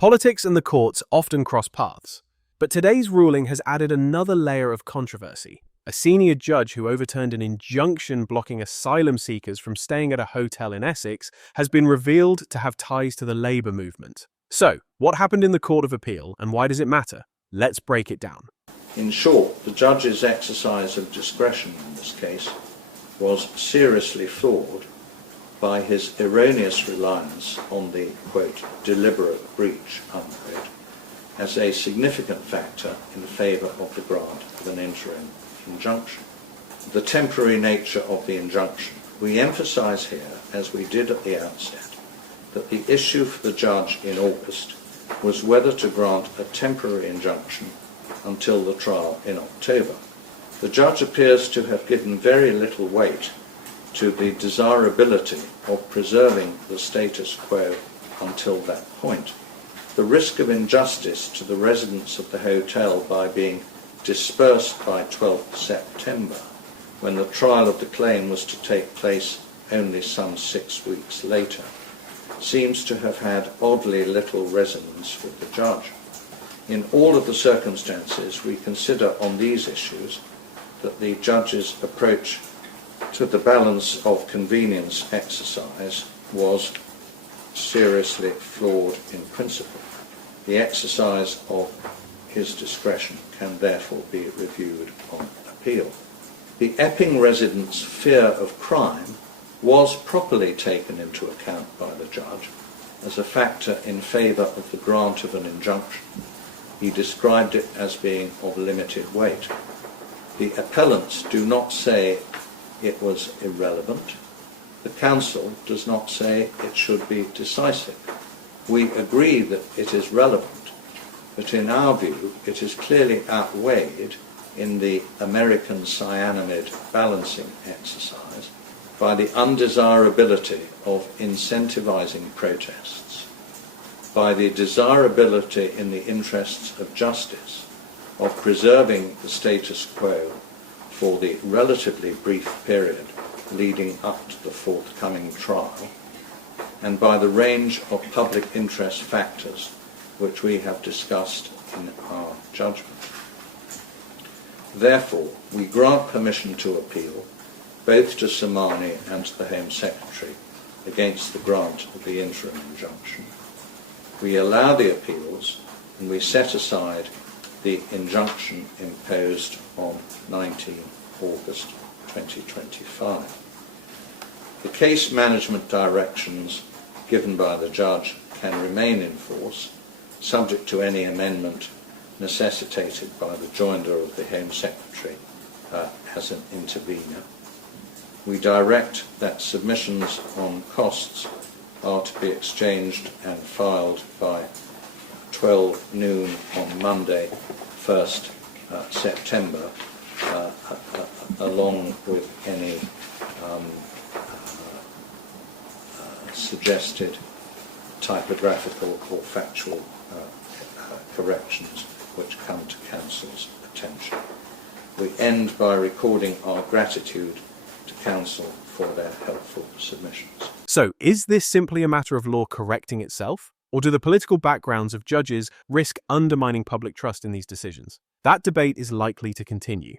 Politics and the courts often cross paths, but today's ruling has added another layer of controversy. A senior judge who overturned an injunction blocking asylum seekers from staying at a hotel in Essex has been revealed to have ties to the Labour movement. So, what happened in the Court of Appeal and why does it matter? Let's break it down. In short, the judge's exercise of discretion in this case was seriously flawed by his erroneous reliance on the, quote, deliberate breach, unquote, as a significant factor in favour of the grant of an interim injunction. The temporary nature of the injunction. We emphasise here, as we did at the outset, that the issue for the judge in August was whether to grant a temporary injunction until the trial in October. The judge appears to have given very little weight to the desirability of preserving the status quo until that point. The risk of injustice to the residents of the hotel by being dispersed by 12th September, when the trial of the claim was to take place only some 6 weeks later, seems to have had oddly little resonance with the judge. In all of the circumstances, we consider on these issues that the judge's approach to the balance of convenience exercise was seriously flawed in principle. The exercise of his discretion can therefore be reviewed on appeal. The Epping residents' fear of crime was properly taken into account by the judge as a factor in favour of the grant of an injunction. He described it as being of limited weight. The appellants do not say it was irrelevant. The council does not say it should be decisive. We agree that it is relevant, but in our view it is clearly outweighed in the American cyanamide balancing exercise by the undesirability of incentivising protests, by the desirability in the interests of justice of preserving the status quo for the relatively brief period leading up to the forthcoming trial, and by the range of public interest factors which we have discussed in our judgment. Therefore, we grant permission to appeal, both to Somani and to the Home Secretary, against the grant of the interim injunction. We allow the appeals, and we set aside the injunction imposed on 19 August 2025. The case management directions given by the judge can remain in force, subject to any amendment necessitated by the joinder of the Home Secretary as an intervener. We direct that submissions on costs are to be exchanged and filed by 12 noon on Monday, 1st September, along with any suggested typographical or factual corrections which come to Council's attention. We end by recording our gratitude to Council for their helpful submissions. So, is this simply a matter of law correcting itself? Or do the political backgrounds of judges risk undermining public trust in these decisions? That debate is likely to continue.